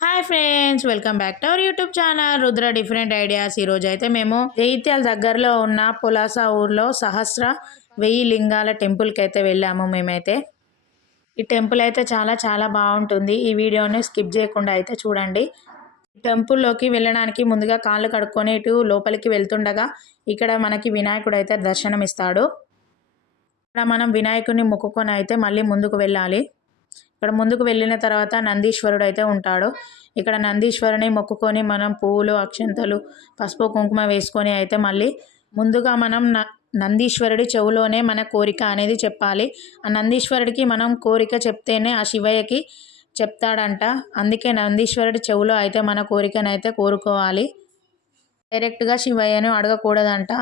Hi friends welcome back to our YouTube channel. Rudra different ideas ఈరోజు అయితే మేము జైత్యాల దగ్గరలో ఉన్న పులాసా ఊర్లో సహస్ర వెయ్యి లింగాల టెంపుల్కి అయితే వెళ్ళాము మేమైతే. ఈ టెంపుల్ అయితే చాలా చాలా బాగుంటుంది. ఈ వీడియోని స్కిప్ చేయకుండా అయితే చూడండి. టెంపుల్లోకి వెళ్ళడానికి ముందుగా కాళ్ళు కడుక్కొని ఇటు లోపలికి వెళ్తుండగా ఇక్కడ మనకి వినాయకుడు అయితే దర్శనం ఇస్తాడు ఇక్కడ మనం వినాయకుడిని మొక్కుకొని అయితే మళ్ళీ ముందుకు వెళ్ళాలి. ఇక్కడ ముందుకు వెళ్ళిన తర్వాత నందీశ్వరుడు అయితే ఉంటాడు. ఇక్కడ నందీశ్వరుని మొక్కుకొని మనం పువ్వులు అక్షంతలు పసుపు కుంకుమ వేసుకొని అయితే మళ్ళీ ముందుగా మనం న నందీశ్వరుడి చెవులోనే మన కోరిక అనేది చెప్పాలి. ఆ నందీశ్వరుడికి మనం కోరిక చెప్తేనే ఆ శివయ్యకి చెప్తాడంట. అందుకే నందీశ్వరుడి చెవులో అయితే మన కోరికనైతే కోరుకోవాలి. డైరెక్ట్గా శివయ్యను అడగకూడదంట.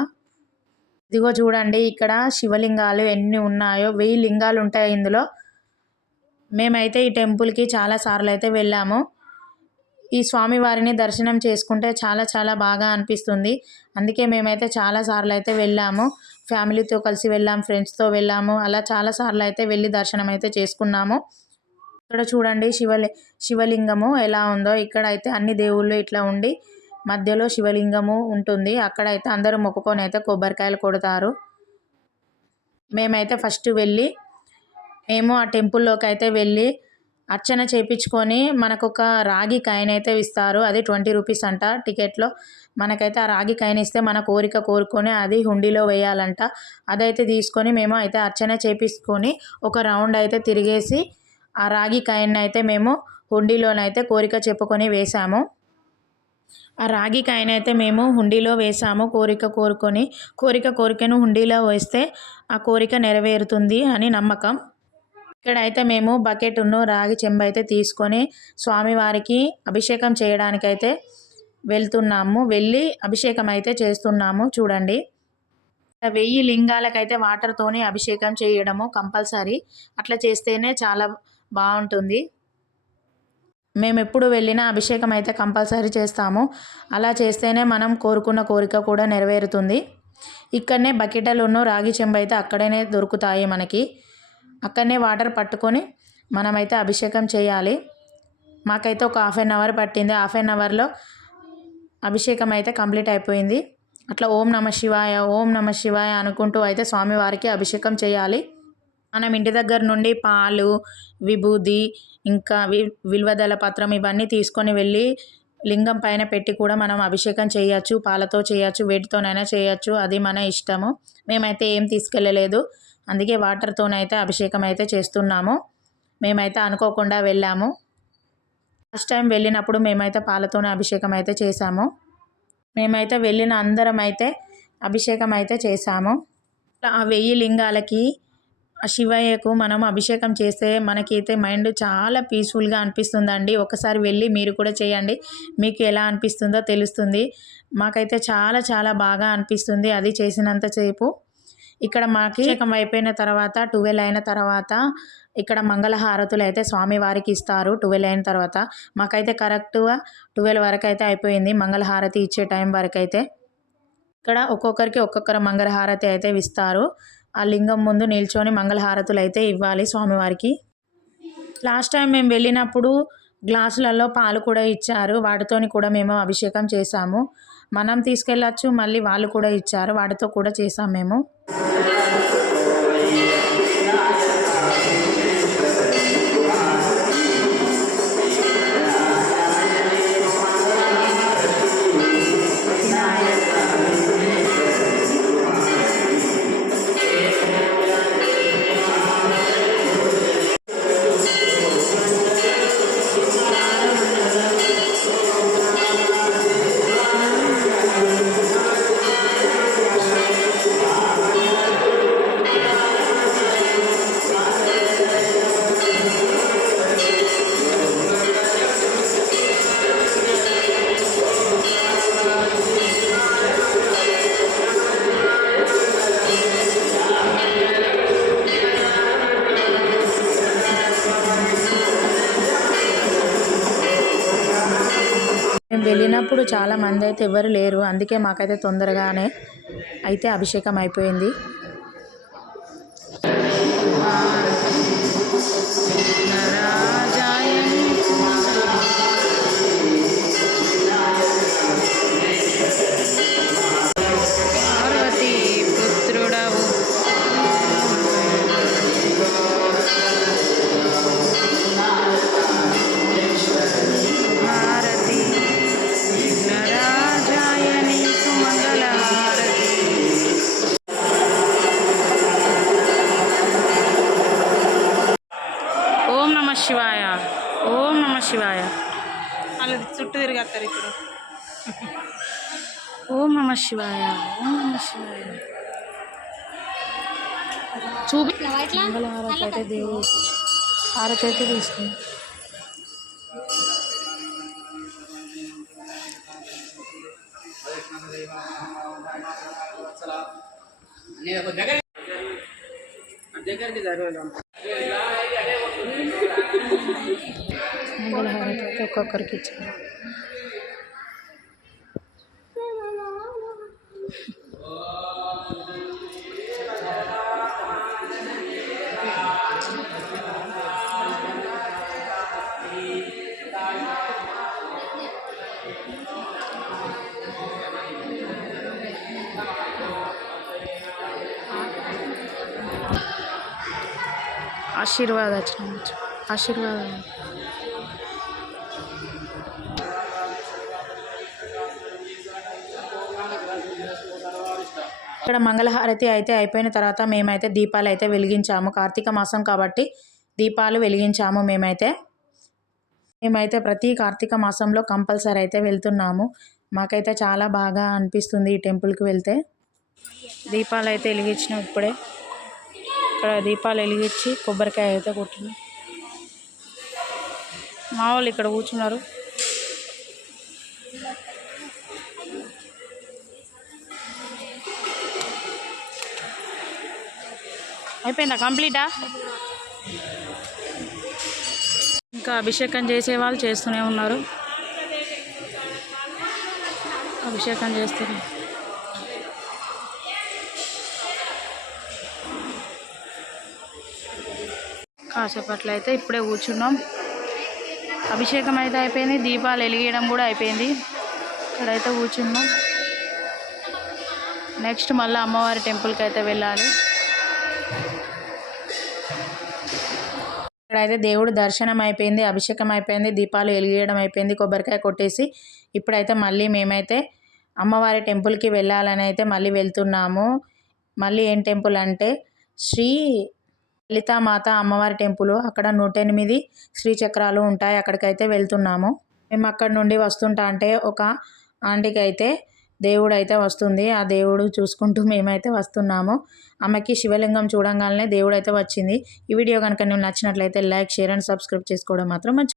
ఇదిగో చూడండి ఇక్కడ శివలింగాలు ఎన్ని ఉన్నాయో వెయ్యి లింగాలు ఉంటాయి ఇందులో. మేమైతే ఈ టెంపుల్కి చాలా సార్లు అయితే వెళ్ళాము. ఈ స్వామివారిని దర్శనం చేసుకుంటే చాలా చాలా బాగా అనిపిస్తుంది. అందుకే మేమైతే చాలా సార్లు అయితే వెళ్ళాము. ఫ్యామిలీతో కలిసి వెళ్ళాము ఫ్రెండ్స్తో వెళ్ళాము. అలా చాలా సార్లు అయితే వెళ్ళి దర్శనం అయితే చేసుకున్నాము. ఇక్కడ చూడండి శివలి శివలింగము ఎలా ఉందో. ఇక్కడ అయితే అన్ని దేవుళ్ళు ఇట్లా ఉండి మధ్యలో శివలింగము ఉంటుంది. అక్కడైతే అందరూ మొక్కుకొని అయితే కొబ్బరికాయలు కొడతారు. మేమైతే ఫస్ట్ వెళ్ళి మేము ఆ టెంపుల్లోకి అయితే వెళ్ళి అర్చన చేయించుకొని మనకు ఒక రాగి కాయిన్ అయితే ఇస్తారు. అది ట్వంటీ రూపీస్ అంట టికెట్లో. మనకైతే ఆ రాగి కాయిన్ ఇస్తే మన కోరిక కోరుకొని అది హుండీలో వేయాలంట. అదైతే తీసుకొని మేము అయితే అర్చన చేపించుకొని ఒక రౌండ్ అయితే తిరిగేసి ఆ రాగి కాయిన్ అయితే మేము హుండీలోనైతే కోరిక చెప్పుకొని వేసాము ఆ రాగి కాయన అయితే మేము హుండీలో వేసాము కోరిక కోరుకొని కోరిక కోరికను హుండీలో వేస్తే ఆ కోరిక నెరవేరుతుంది అని నమ్మకం. ఇక్కడైతే మేము బకెట్ను రాగి చెంబు అయితే తీసుకొని స్వామివారికి అభిషేకం చేయడానికైతే వెళ్తున్నాము. వెళ్ళి అభిషేకం అయితే చేస్తున్నాము. చూడండి. వెయ్యి లింగాలకైతే వాటర్తోనే అభిషేకం చేయడము కంపల్సరీ. అట్లా చేస్తేనే చాలా బాగుంటుంది. మేము ఎప్పుడు వెళ్ళినా అభిషేకం అయితే కంపల్సరీ చేస్తాము. అలా చేస్తేనే మనం కోరుకున్న కోరిక కూడా నెరవేరుతుంది. ఇక్కడనే బకెటలున్న రాగి చెంబు అయితే అక్కడనే దొరుకుతాయి మనకి. అక్కడనే వాటర్ పట్టుకొని మనమైతే అభిషేకం చేయాలి. మాకైతే ఒక హాఫ్ అన్ అవర్ పట్టింది. హాఫ్ అన్ అవర్లో అభిషేకం అయితే కంప్లీట్ అయిపోయింది. అట్లా ఓం నమ శివాయ ఓం నమ శివాయ అనుకుంటూ అయితే స్వామివారికి అభిషేకం చేయాలి. మనం ఇంటి దగ్గర నుండి పాలు విభూది ఇంకా వి విలువదల పత్రం ఇవన్నీ తీసుకొని వెళ్ళి లింగం పైన పెట్టి కూడా మనం అభిషేకం చేయొచ్చు. పాలతో చేయొచ్చు వేటితోనైనా చేయొచ్చు. అది మన ఇష్టము. మేమైతే ఏం తీసుకెళ్ళలేదు. అందుకే వాటర్తోనైతే అభిషేకం అయితే చేస్తున్నాము. మేమైతే అనుకోకుండా వెళ్ళాము. ఫస్ట్ టైం వెళ్ళినప్పుడు మేమైతే పాలతోనే అభిషేకం అయితే చేసాము మేమైతే వెళ్ళిన అందరం అయితే అభిషేకం అయితే చేసాము ఆ వెయ్యి లింగాలకి ఆ శివయ్యకు మనం అభిషేకం చేస్తే మనకైతే మైండ్ చాలా పీస్ఫుల్గా అనిపిస్తుందండి. ఒకసారి వెళ్ళి మీరు కూడా చేయండి. మీకు ఎలా అనిపిస్తుందో తెలుస్తుంది. మాకైతే చాలా చాలా బాగా అనిపిస్తుంది. అది చేసినంతసేపు ఇక్కడ మాకి అభిషేకం అయిపోయిన తర్వాత టువెల్ అయిన తర్వాత ఇక్కడ మంగళహారతులు అయితే స్వామివారికి ఇస్తారు టువెల్ అయిన తర్వాత. మాకైతే కరెక్ట్గా టువెల్ వరకు అయితే అయిపోయింది మంగళహారతి ఇచ్చే టైం వరకు అయితే. ఇక్కడ ఒక్కొక్కరికి ఒక్కొక్కరు మంగళహారతి అయితే ఇస్తారు. ఆ లింగం ముందు నిల్చొని మంగళహారతులు అయితే ఇవ్వాలి స్వామివారికి. లాస్ట్ టైం మేము వెళ్ళినప్పుడు గ్లాసులలో పాలు కూడా ఇచ్చారు వాటితోని కూడా మేము అభిషేకం చేశాము. మనం తీసుకెళ్ళచ్చు మళ్ళీ వాళ్ళు కూడా ఇచ్చారు వాటితో కూడా చేసాం మేము. మేము వెళ్ళినప్పుడు చాలామంది అయితే ఎవరు లేరు. అందుకే మాకైతే తొందరగానే అయితే అభిషేకం అయిపోయింది. శివాయ. ఓం నమ శివాయ. అలా చుట్టూ తిరిగేస్తారు ఇప్పుడు. ఓం నమ శివాయ. ఓం నమ శివాయ. చూపి మంగళవారం అయితే తీసుకుంది. దగ్గరికి జరగలేదు మంగళహారతి అయితే ఆశీర్వాదం ఆశీర్వాదం. ఇక్కడ మంగళహారతి అయితే అయిపోయిన తర్వాత మేమైతే దీపాలు అయితే వెలిగించాము. కార్తీక మాసం కాబట్టి దీపాలు వెలిగించాము మేమైతే. మేమైతే ప్రతి కార్తీక మాసంలో కంపల్సరీ అయితే వెళ్తున్నాము. మాకైతే చాలా బాగా అనిపిస్తుంది ఈ టెంపుల్కి వెళ్తే. దీపాలు అయితే వెలిగించినాం ఇప్పుడే. ఇక్కడ దీపాలు వెలిగించి కొబ్బరికాయ అయితే కొట్టినాం మా వాళ్ళు ఇక్కడ కూర్చున్నారు. అయిపోయిందా కంప్లీటా? ఇంకా అభిషేకం చేసే వాళ్ళు చేస్తూనే ఉన్నారు. అభిషేకం చేస్తున్నారు. కాసేపట్లో అయితే ఇప్పుడే కూర్చున్నాం. అభిషేకం అయితే అయిపోయింది. దీపాలు వెలిగేయడం కూడా అయిపోయింది. ఇక్కడైతే కూర్చున్నాం. నెక్స్ట్ మళ్ళీ అమ్మవారి టెంపుల్కి అయితే వెళ్ళాలి. ఇక్కడైతే దేవుడు దర్శనం అయిపోయింది అభిషేకం అయిపోయింది దీపాలు వెలిగేయడం అయిపోయింది కొబ్బరికాయ కొట్టేసి ఇప్పుడైతే మళ్ళీ మేమైతే అమ్మవారి టెంపుల్కి వెళ్ళాలని అయితే మళ్ళీ వెళ్తున్నాము. మళ్ళీ ఏం టెంపుల్ అంటే శ్రీ లలితామాత అమ్మవారి టెంపుల్ అక్కడ నూట ఎనిమిది శ్రీచక్రాలు ఉంటాయి. అక్కడికైతే వెళ్తున్నాము. మేము అక్కడ నుండి వస్తుంటా అంటే ఒక ఆంటీకి అయితే దేవుడు అయితే వస్తుంది. ఆ దేవుడు చూసుకుంటూ మేమైతే వస్తున్నాము. ఆమెకి శివలింగం చూడంగానే దేవుడు అయితే వచ్చింది. ఈ వీడియో కనుక నువ్వు నచ్చినట్లయితే లైక్ షేర్ అండ్ సబ్స్క్రైబ్ చేసుకోవడం మాత్రం